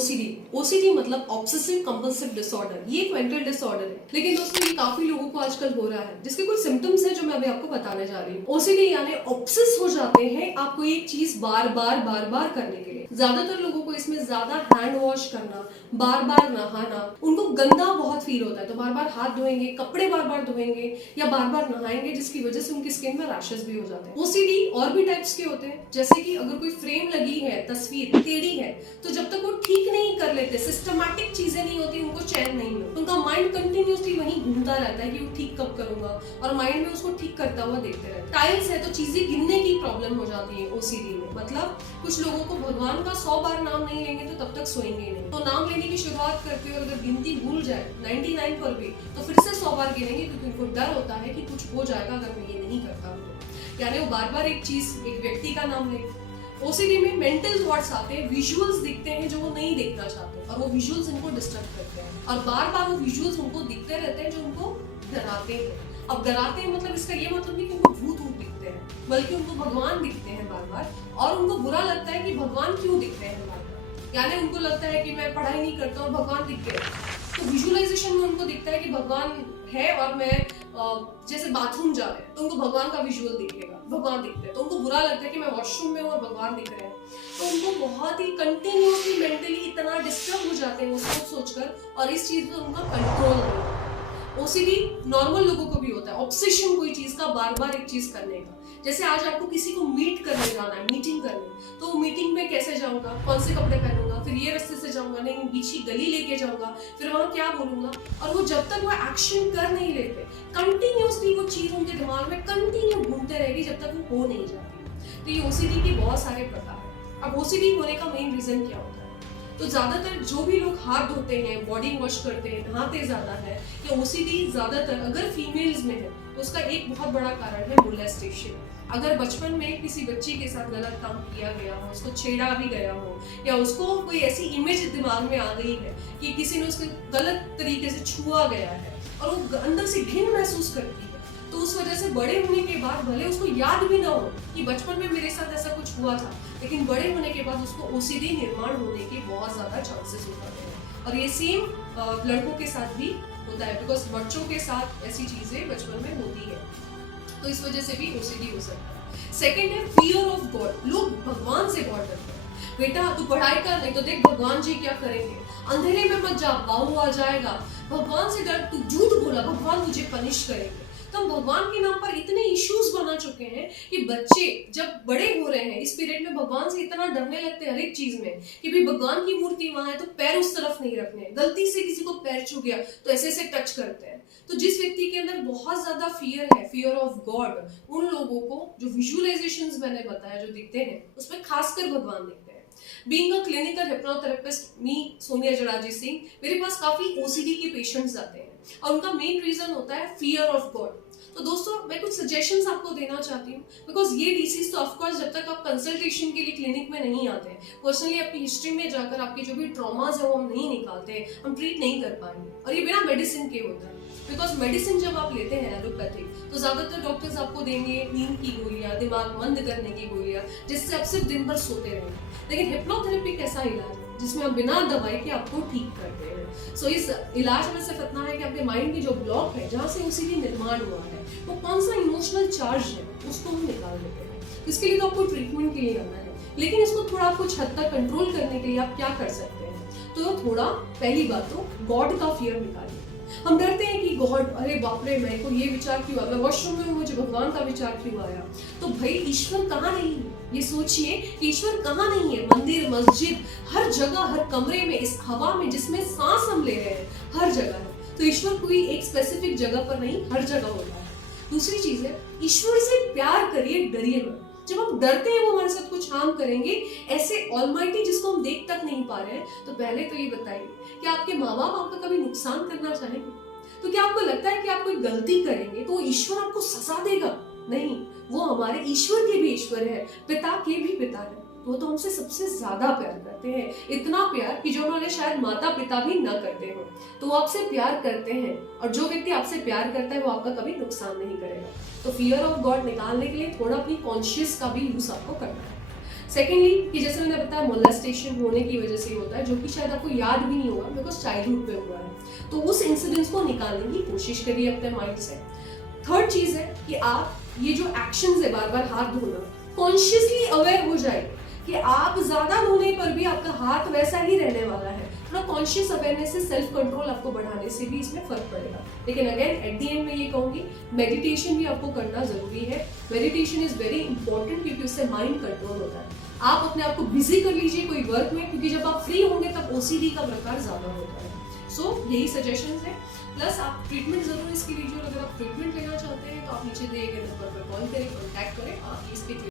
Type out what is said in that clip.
OCD. OCD मतलब obsessive compulsive disorder. ये एक मेंटल डिसऑर्डर है, लेकिन दोस्तों ये काफी लोगों को आजकल हो रहा है, जिसके कुछ सिम्टम्स है जो मैं अभी आपको बताने जा रही हूँ। ओसीडी यानी ऑब्सेस हो जाते हैं आप कोई एक चीज बार बार करने के लिए। ज्यादातर लोगों को इसमें ज्यादा हैंड वॉश करना, बार बार नहाना, उनको गंदा बहुत फील होता है तो बार बार हाथ धोएंगे, कपड़े बार बार धोएंगे या बार बार नहाएंगे, जिसकी वजह से उनकी स्किन में रैशेस भी हो जाते हैं। ओसीडी और भी टाइप्स के होते हैं, जैसे कि अगर कोई फ्रेम लगी है, तस्वीर टेढ़ी है, तो जब तक वो ठीक नहीं कर लेते, सिस्टमैटिक चीजें नहीं होती, उनको चैन नहीं होता। उनका माइंड कंटिन्यूसली वहीं घूमता रहता है कि वो ठीक कब करूंगा, और माइंड में उसको ठीक करता हुआ देखते रहते हैं। टाइल्स है तो चीजें गिनने की प्रॉब्लम हो जाती है ओसीडी में। मतलब कुछ लोगों को भगवान का 100 बार नाम नहीं लेंगे तो तब तक सोएंगे नहीं। तो नाम लेने की शुरुआत करते हो, अगर गिनती भूल जाए 99 पर भी, तो फिर से 100 बार गिनेंगे, क्योंकि उनको डर होता है कि कुछ हो जाएगा अगर मैं ये नहीं करता हूँ तो। यानी वो बार बार एक चीज, एक व्यक्ति का नाम ले। ओसीडी में मेंटल थॉट्स आते हैं, विजुअल्स दिखते हैं जो वो नहीं देखना चाहते, और वो विजुअल्स इनको डिस्टर्ब करते हैं, और बार बार वो विजुअल्स उनको दिखते रहते हैं जो उनको डराते हैं। अब डराते हैं मतलब इसका ये मतलब नहीं कि उनको भूत दिखते हैं, बल्कि उनको भगवान दिखते हैं बार बार, और उनको बुरा लगता है कि भगवान क्यों दिख रहे हैं बार बार। यानी उनको लगता है कि मैं पढ़ाई नहीं करता और भगवान दिख गए, तो विजुअलाइजेशन में उनको दिखता है कि भगवान है और मैं जैसे बाथरूम जा रहे हैं तो उनको भगवान का विजुअल दिखेगा, भगवान दिखते हैं, तो उनको बुरा लगता है कि मैं वॉशरूम में हूँ और भगवान दिख रहे हैं। तो उनको बहुत ही कंटिन्यूसली मेंटली इतना डिस्टर्ब हो जाते हैं वो सोचकर, और इस चीज पर उनका कंट्रोल नहीं होता। ओसीडी नॉर्मल लोगों को भी होता है, ऑब्सेशन कोई चीज का, बार बार एक चीज करने का। जैसे आज आपको किसी को मीट करने जाना है, मीटिंग करने, तो मीटिंग में कैसे जाऊंगा, कौन से कपड़े पहनूंगा, फिर ये रास्ते से जाऊंगा, नहीं बीच की गली लेके जाऊंगा, फिर वहां क्या बोलूंगा, और वो जब तक वो एक्शन कर नहीं लेते, कंटिन्यूसली वो चीज उनके दिमाग में कंटिन्यू घूमते रहेगी जब तक वो हो नहीं जाती। तो ये ओसीडी के बहुत सारे प्रकार है। अब ओसीडी होने का मेन रीजन क्या होता है? तो ज्यादातर जो भी लोग हाथ धोते हैं, बॉडी वॉश करते हैं, नहाते ज्यादा है, या ओसीडी ज्यादातर अगर फीमेल्स में है तो उसका एक बहुत बड़ा कारण है मोलेस्टेशन। अगर बचपन में किसी बच्ची के साथ गलत काम किया गया हो, उसको छेड़ा भी गया हो, या उसको कोई ऐसी इमेज दिमाग में आ गई है कि किसी ने उसको गलत तरीके से छुआ गया है और वो अंदर से घिन महसूस करती है, तो उस वजह से बड़े होने के बाद भले उसको याद भी ना हो कि बचपन में मेरे साथ ऐसा कुछ हुआ था, लेकिन बड़े होने के बाद उसको ओसीडी निर्माण होने के बहुत ज्यादा चांसेस हो जाते हैं। और ये सेम लड़कों के साथ भी होता है, बिकॉज बच्चों के साथ ऐसी चीजें बचपन में होती है, तो इस वजह से भी ओसीडी हो सकता है। सेकेंड है फियर ऑफ गॉड। लोग भगवान से बहुत डरते हैं। बेटा तू पढ़ाई कर, नहीं तो देख भगवान जी क्या करेंगे, अंधेरे में मत जा, बाहु आ जाएगा, भगवान से डर, तू झूठ बोला भगवान तुझे पनिश करेंगे। तो हम भगवान के नाम पर इतने इश्यूज बना चुके हैं कि बच्चे जब बड़े हो रहे हैं इस पीरियड में भगवान से इतना डरने लगते हैं हर एक चीज में, कि भाई भगवान की मूर्ति वहां है तो पैर उस तरफ नहीं रखने, गलती से किसी को पैर छू गया तो ऐसे ऐसे टच करते हैं। तो जिस व्यक्ति के अंदर बहुत ज्यादा फियर है, फियर ऑफ गॉड, उन लोगों को जो विजुअलाइजेशंस मैंने बताया जो दिखते हैं उसमें खासकर भगवान दिखते हैं। बीइंग अ क्लिनिकल हिप्नोथेरेपिस्ट, मी सोनिया जड़ाजी सिंह, मेरे पास काफी ओसीडी के पेशेंट्स आते हैं और उनका मेन रीजन होता है फियर ऑफ गॉड। तो दोस्तों मैं कुछ सजेशंस आपको देना चाहती हूँ, बिकॉज ये डिसीज तो ऑफकोर्स जब तक आप कंसल्टेशन के लिए क्लिनिक में नहीं आते हैं, पर्सनली आपकी हिस्ट्री में जाकर आपके जो भी ट्रॉमाज है वो हम नहीं निकालते, हम ट्रीट नहीं कर पाएंगे, और ये बिना मेडिसिन के होता है। बिकॉज मेडिसिन जब आप लेते हैं एलोपैथिक, तो ज्यादातर डॉक्टर्स आपको देंगे नींद की गोलियां, दिमाग मंद करने की गोलियां, जिससे आप सिर्फ दिन भर सोते रहेंगे। लेकिन हिप्नोथेरेपी कैसा इलाज है जिसमें आप बिना दवाई के आपको ठीक करते हैं। सो इस इलाज में सिर्फ इतना है कि आपके माइंड की जो ब्लॉक है, जहाँ से ओसीडी निर्माण हुआ है, वो कौन सा इमोशनल चार्ज है उसको हम निकाल देते हैं। इसके लिए तो आपको ट्रीटमेंट के लिए आना है, लेकिन इसको थोड़ा कुछ हद तक कंट्रोल करने के लिए आप क्या कर सकते हैं? तो थोड़ा पहली बात तो गॉड का फियर निकालिए। हम डरते हैं कि गॉड, अरे बाप रे मेरे को ये विचार क्यों आया, मैं वॉशरूम में हूँ मुझे भगवान का विचार क्यों आया? तो भाई ईश्वर कहाँ नहीं है, ये सोचिए कि ईश्वर कहाँ नहीं है। मंदिर, मस्जिद, हर जगह, हर कमरे में, इस हवा में जिसमें सांस हम ले रहे हैं, हर जगह है। तो ईश्वर कोई एक स्पेसिफिक जगह पर नहीं, हर जगह होता है। दूसरी चीज है, ईश्वर से प्यार करिए, डरिए मत। जब हम डरते हैं वो हमारे साथ कुछ हार्म करेंगे, ऐसे ऑलमाइटी जिसको हम देख तक नहीं पा रहे हैं, तो पहले तो ये बताइए कि आपके माँ बाप आपका कभी नुकसान करना चाहेंगे? तो क्या आपको लगता है कि आप कोई गलती करेंगे तो ईश्वर आपको सजा देगा? नहीं, वो हमारे ईश्वर के भी ईश्वर है, पिता के भी पिता है, वो तो हमसे सबसे ज्यादा प्यार करते हैं, इतना प्यार कि जो उन्होंने शायद माता पिता भी ना करते हो, तो वो आपसे प्यार करते हैं। और जो व्यक्ति आपसे प्यार करता है वो आपका कभी नुकसान नहीं करेगा। तो फियर ऑफ गॉड निकालने के लिए थोड़ा अपनी कॉन्शियस का भी यूज आपको करना है। सेकेंडली कि जैसे मैंने बताया मोलेस्टेशन होने की वजह से होता है, जो कि शायद आपको याद भी नहीं होगा बिकॉज चाइल्डहुड पे हुआ है, तो उस इंसिडेंट्स को निकालने की कोशिश करिए अपने माइंड से। थर्ड चीज है कि आप ये जो एक्शंस है बार बार हाथ धोना, कॉन्शियसली अवेयर हो जाए कि आप ज्यादा धोने पर भी आपका हाथ वैसा ही रहने वाला है। थोड़ा कॉन्शियस अवेयरनेस से सेल्फ कंट्रोल आपको बढ़ाने से भी इसमें फर्क पड़ेगा। लेकिन अगेन एट द एंड में ये कहूंगी मेडिटेशन भी आपको करना जरूरी है। मेडिटेशन इज वेरी इंपॉर्टेंट क्योंकि उससे माइंड कंट्रोल होता है। आप अपने आप को बिजी कर लीजिए कोई वर्क में, क्योंकि जब आप फ्री होंगे तब ओसीडी का प्रकार ज्यादा होता है। सो यही सजेशंस है। प्लस आप ट्रीटमेंट जरूर इसकी लीजिए, और अगर आप ट्रीटमेंट लेना चाहते हैं तो आप नीचे दिए गए नंबर पर कॉल करें, कॉन्टैक्ट करें, आप इसके